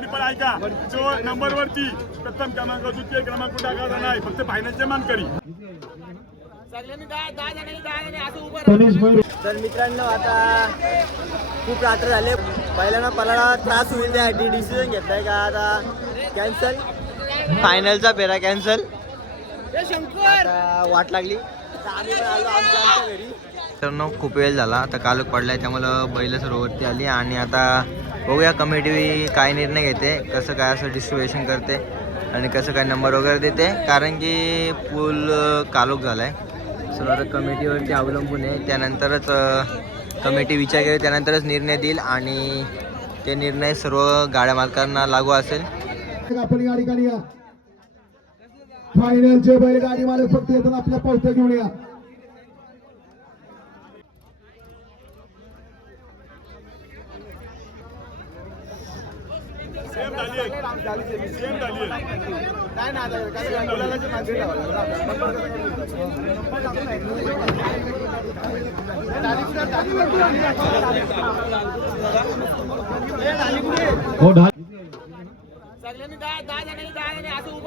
आणि पण ऐका जो नंबर वरती प्रथम क्रमांक द्वितीय क्रमांक टाकायचा नाही, फक्त फायनलचे मानकरी. तर मित्रांनो आता खूप रात्र झाले, पहिल्यांदा पलाला त्रास होईल त्यासाठी डिसिजन घेतलाय का आता कॅन्सल, फायनलचा फेरा कॅन्सल. आता वाट लागली तर आम्ही पण आलो आमच्या घरी. तर खूप वेळ झाला, आता कालच पडलाय त्यामुळं बैल सर्ववरती आली आणि आता बघूया कमिटी काय निर्णय घेते, कसं काय असं डिस्ट्रीब्युशन करते आणि कसं काय नंबर वगैरे देते, कारण की पूल कालोख झाला आहे. सर्व कमिटीवरती अवलंबून आहे, त्यानंतरच कमिटी विचार करेल, त्यानंतरच निर्णय देईल आणि ते निर्णय सर्व गाड्या मालकांना लागू असेल. आपण गाडी काढूया, फायनलचे बैलगाडी मालक फक्त येताना आपल्या पावत्या घेऊन या.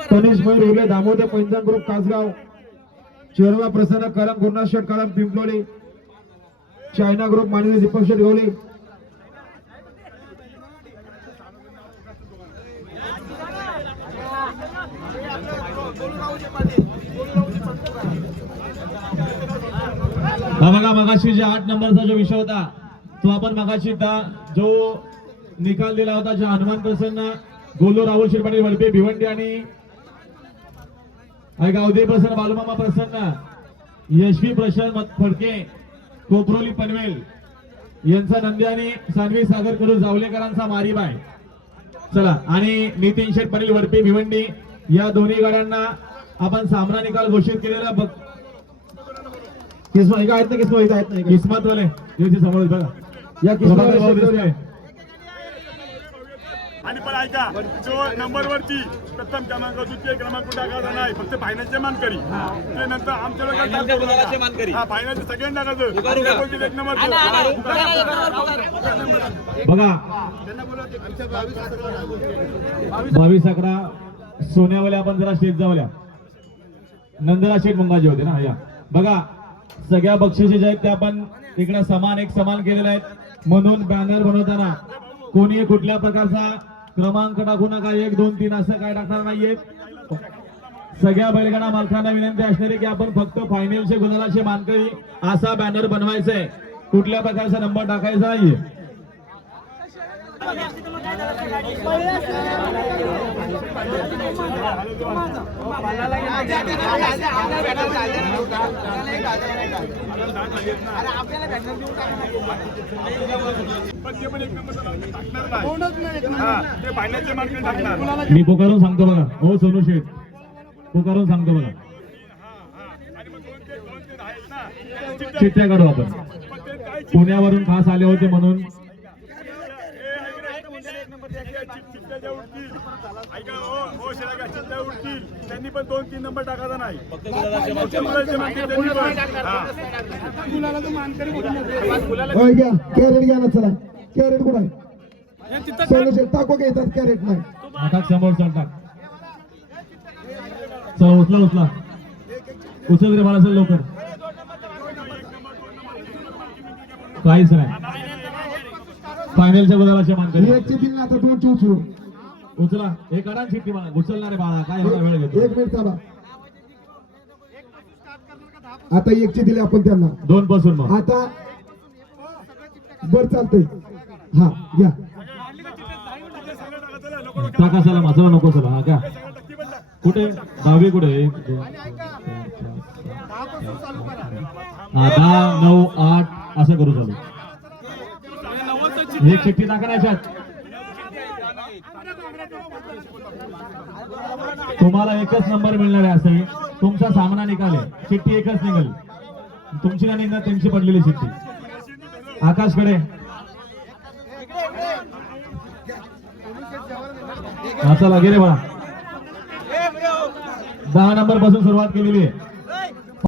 तनिष मैर दामोदर पैंजण ग्रुप कासगाव, शेरवा प्रसन्न कलम गुरुनाथ शेठ कलम पिंपलोली, चायना ग्रुप मानवी दीपक शेठ गवली. बघा मगाशी जे 8 नंबरचा जो विषय होता तो आपण मगाशी जो निकाल दिला होता, जो हनुमान प्रसन्न, गोलू राहुल शिरपाणी वडपे भिवंडी आणि गावदे प्रसन्न, बालूमामा प्रसन्न, यशवी प्रशांत फडके कोपरोली पनवेल यांचा नंदी आणि सानवी सागर कडून जावलेकरांचा मारीबाय. चला, आणि नितीन शेठ पाटील वडपे भिवंडी या दोन्ही गाड्यांना आपण सामना निकाल घोषित केलेला. किस्मत आहेत ना, किस्मत आहेत ना, किस्मत वाले याच्या समोर बघा या किस्मत. आणि पण ऐका जो नंबर वरती प्रथम क्रमांक द्वितीय क्रमांक टाकायचा नाही, फक्त फायनलचे मानकरी. ते नंतर आमच्या फायनलचे सगळ्यांना टाकायचं, एक नंबर बघा. 22-11 सोन्यावाल्या आपण जरा स्टेज जावल्या, नंदरा शेठ मंगाजी होते ना. या बघा, सगळ्या बक्षिसे जे आहेत ते आपण इकडे एक समान केलेले आहेत, म्हणून बॅनर बनवताना कोणी कुठल्या प्रकारचा क्रमांक टाकू नका, 1 2 3 असं काय टाकणार नाहीये. सगळ्या बैलगाडा मालकांना विनंती असणार आहे की आपण फक्त फायनलचे गुलालाचे मानकरी असा बॅनर बनवायचा आहे, कुठल्या प्रकारचा नंबर टाकायचा नाहीये. मी पुकारून सांगतो बघा, हो सोनू शेठ पुकारून सांगतो बघा, चिठ्ठ्या काढू आपण. पुण्यावरून खास आले होते म्हणून त्यांनी पण 2-3 नंबर टाकायचा नाही. कॅरेट घ्या ना, चला कॅरेट कुठं आहे, टाको घेतात कॅरेट नाही. समोर टाक, चला उचला उचल रे मला असेल लवकर, काहीच नाही. फायनलच्या गुलालाच्या मानकरी आता तुमची उचलू उचला, हे करा शिट्टी मला उचलणारे बाळा, काय वेळ घेतो. 1 मिनिट थांबा, आता 1ची दिली आपण त्यांना 2 पासून मग आता बर चालतंय. हा घ्या, प्रकाशाला माझा नको चला. हा का कुठे 10वी कुठे 1 2 10 9 8 असं करू चालू. एक चिठ्ठी टाकायच्यात, तुम्हाला एकच नंबर मिळणार आहे. असं तुमचा सामना निकाल आहे, चिठ्ठी एकच निघेल, तुमची नाही निघणार, त्यांची पडलेली चिठ्ठी. आकाशकडे चला गेले बघा, 10 नंबर पासून सुरुवात केलेली आहे.